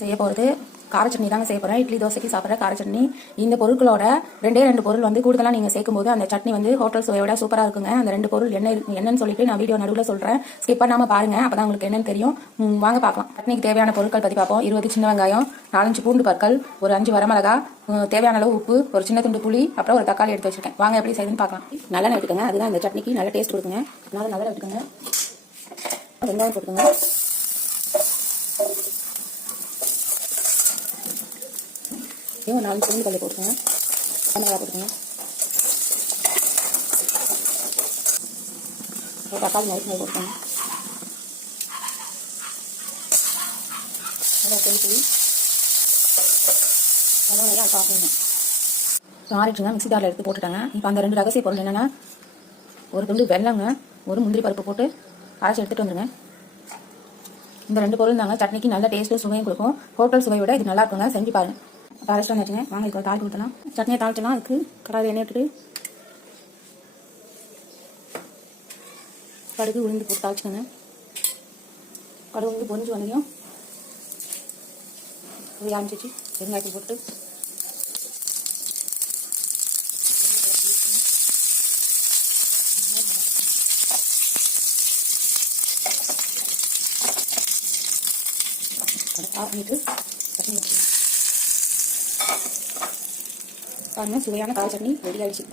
செய்ய போகிறது கார சட்னி தாங்க செய்ய போகிறேன். இட்லி தோசைக்கு சாப்பிட்ற கார சட்னி. இந்த பொருட்களோட ரெண்டு பொருள் வந்து கூடுதலாக நீங்கள் சேர்க்கும்போது அந்த சட்னி வந்து ஹோட்டல் சுவையோட சூப்பராக இருக்குங்க. அந்த 2 பொருள் என்னன்னு சொல்லிட்டு நான் வீடியோ நடுவில் சொல்கிறேன். ஸ்கிப் பண்ணாமல் பாருங்கள், அப்போ தான் உங்களுக்கு என்னன்னு தெரியும். வாங்க பார்க்கலாம். சட்னிக்கு தேவையான பொருட்கள் பற்றி பார்ப்போம். 20 சின்ன வெங்காயம், 4-5 பூண்டு பற்கள், ஒரு 5 வரமிளகா, தேவையான அளவு உப்பு, ஒரு சின்ன துண்டு புளி, அப்புறம் ஒரு தக்காளி எடுத்து வச்சிருக்கேன். வாங்க எப்படி செய்யுதுன்னு பார்க்கலாம். நல்லெண்ணெய் எடுத்துக்கோங்க, அதுதான் இந்த சட்னிக்கு நல்ல டேஸ்ட் கொடுக்குங்க. அதனால நல்லெண்ணெய் எடுத்துக்கோங்க. வெங்காயம் போட்டுக்கோங்க. ஒரு 4 பூண்டு பல்லை போட்டுக்கோங்க. மிளகா போட்டுக்கோங்க. ஒரு தக்காளி நறுக்கு போட்டுக்கோங்க. புளி அதெல்லாம் நல்லா சாப்பிடுங்க. ஆறிட்டுங்க, மிக்ஸி ஜாரில் எடுத்து போட்டுட்டாங்க. இப்போ அந்த 2 ரகசிய பொருள் என்னென்னா, ஒரு துண்டு வெல்லங்க, ஒரு முந்திரி பருப்பு போட்டு அரைச்சி எடுத்துகிட்டு வந்துடுங்க. இந்த 2 பொருள் தாங்க சட்னிக்கு நல்ல டேஸ்ட்டு சுவையும் கொடுக்கும். ஹோட்டல் சுவையை விட இது நல்லா இருக்குங்க, செஞ்சு பாருங்க. அரைச்சிட்டு வச்சுங்க. வாங்க இப்போ தாளிச்சு ஊற்றலாம். சட்னியை தாளிச்சலாம். அதுக்கு கடாயில் எண்ணெய் விட்டுட்டு கடுகு உளுந்து போட்டு தாளிச்சுக்கோங்க. கடுகு உளுந்து பொரிஞ்சு வந்ததையும் ஆரம்பிச்சிச்சு வெங்காயத்தை போட்டு ஆஃப் பண்ணிட்டு சட்னி வச்சுக்கலாம். பாருங்க, சுவையான கார சட்னி ரெடி ஆயிடுச்சு.